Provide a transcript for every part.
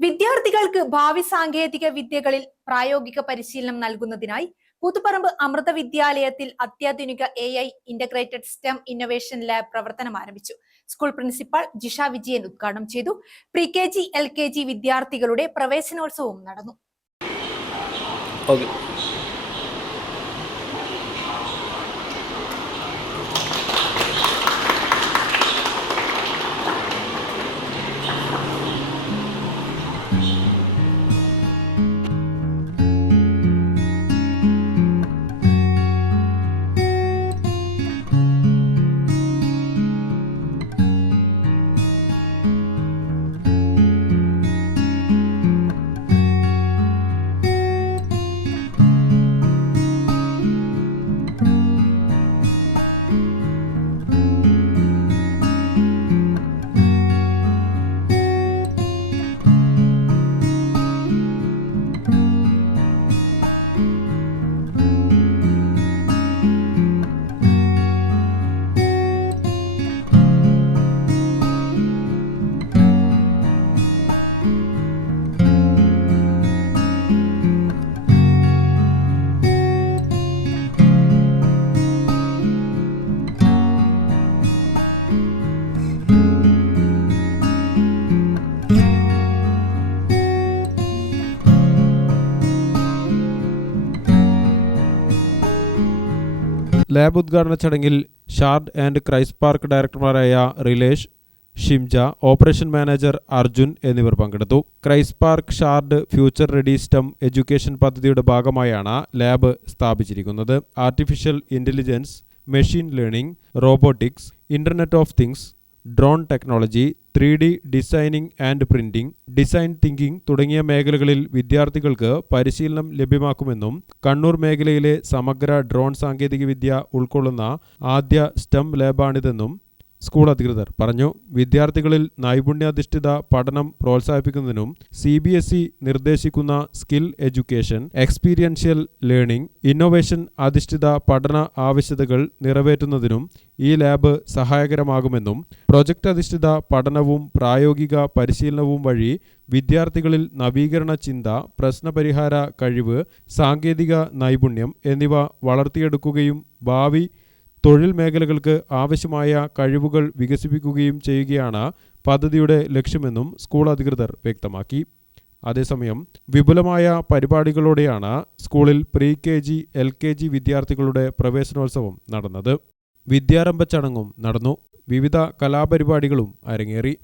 വിദ്യാർത്ഥികൾക്ക് ഭാവി സാങ്കേതിക വിദ്യകളിൽ പ്രായോഗിക പരിശീലനം നൽകുന്നതിനായി കൂത്തുപറമ്പ് അമൃത വിദ്യാലയത്തിൽ അത്യാധുനിക AI integrated STEM innovation lab പ്രവർത്തനം ആരംഭിച്ചു. സ്കൂൾ പ്രിൻസിപ്പൽ ജിഷ വിജയൻ ഉദ്ഘാടനം ചെയ്തു. പ്രീ-KG, LKG വിദ്യാർത്ഥികളുടെ പ്രവേശനോത്സവവും നടന്നു. ലാബ് ഉദ്ഘാടന ചടങ്ങിൽ ഷാർഡ് ആൻഡ് ക്രൈസ്റ്റ് പാർക്ക് ഡയറക്ടർമാരായ റിലേഷ്, ഷിംജ, ഓപ്പറേഷൻ മാനേജർ അർജുൻ എന്നിവർ പങ്കെടുത്തു. Christ Park Shard future ready STEM education പദ്ധതിയുടെ ഭാഗമായാണ് ലാബ് സ്ഥാപിച്ചിരിക്കുന്നത്. Artificial intelligence, machine learning, robotics, internet of things, drone technology, 3D designing and printing, design thinking തുടങ്ങിയ മേഖലകളിൽ വിദ്യാർത്ഥികൾക്ക് പരിശീലനം ലഭ്യമാക്കുമെന്നും കണ്ണൂർ മേഖലയിലെ സമഗ്ര ഡ്രോൺ സാങ്കേതികവിദ്യ ഉൾക്കൊള്ളുന്ന ആദ്യ STEM ലാബാണിതെന്നും സ്കൂൾ അധികൃതർ പറഞ്ഞു. വിദ്യാർത്ഥികളിൽ നൈപുണ്യാധിഷ്ഠിത പഠനം പ്രോത്സാഹിപ്പിക്കുന്നതിനും CBSE നിർദ്ദേശിക്കുന്ന skill education, experiential learning, innovation അധിഷ്ഠിത പഠന ആവശ്യകതകൾ നിറവേറ്റുന്നതിനും ഈ ലാബ് സഹായകരമാകുമെന്നും പ്രൊജക്ട് അധിഷ്ഠിത പഠനവും പ്രായോഗിക പരിശീലനവും വഴി വിദ്യാർത്ഥികളിൽ നവീകരണ ചിന്ത, പ്രശ്നപരിഹാര കഴിവ്, സാങ്കേതിക നൈപുണ്യം എന്നിവ വളർത്തിയെടുക്കുകയും ഭാവി തൊഴിൽ മേഖലകൾക്ക് ആവശ്യമായ കഴിവുകൾ വികസിപ്പിക്കുകയും ചെയ്യുകയാണ് പദ്ധതിയുടെ ലക്ഷ്യമെന്നും സ്കൂൾ അധികൃതർ വ്യക്തമാക്കി. അതേസമയം വിപുലമായ പരിപാടികളോടെയാണ് സ്കൂളിൽ പ്രീ-KG, LKG വിദ്യാർത്ഥികളുടെ പ്രവേശനോത്സവം നടന്നത്. വിദ്യാരംഭ ചടങ്ങും നടന്നു. വിവിധ കലാപരിപാടികളും അരങ്ങേറി.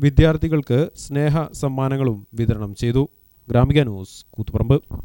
വിദ്യാർത്ഥികൾക്ക് സ്നേഹ സമ്മാനങ്ങളും വിതരണം ചെയ്തു. ഗ്രാമിക ന്യൂസ്, കൂത്തുപറമ്പ്.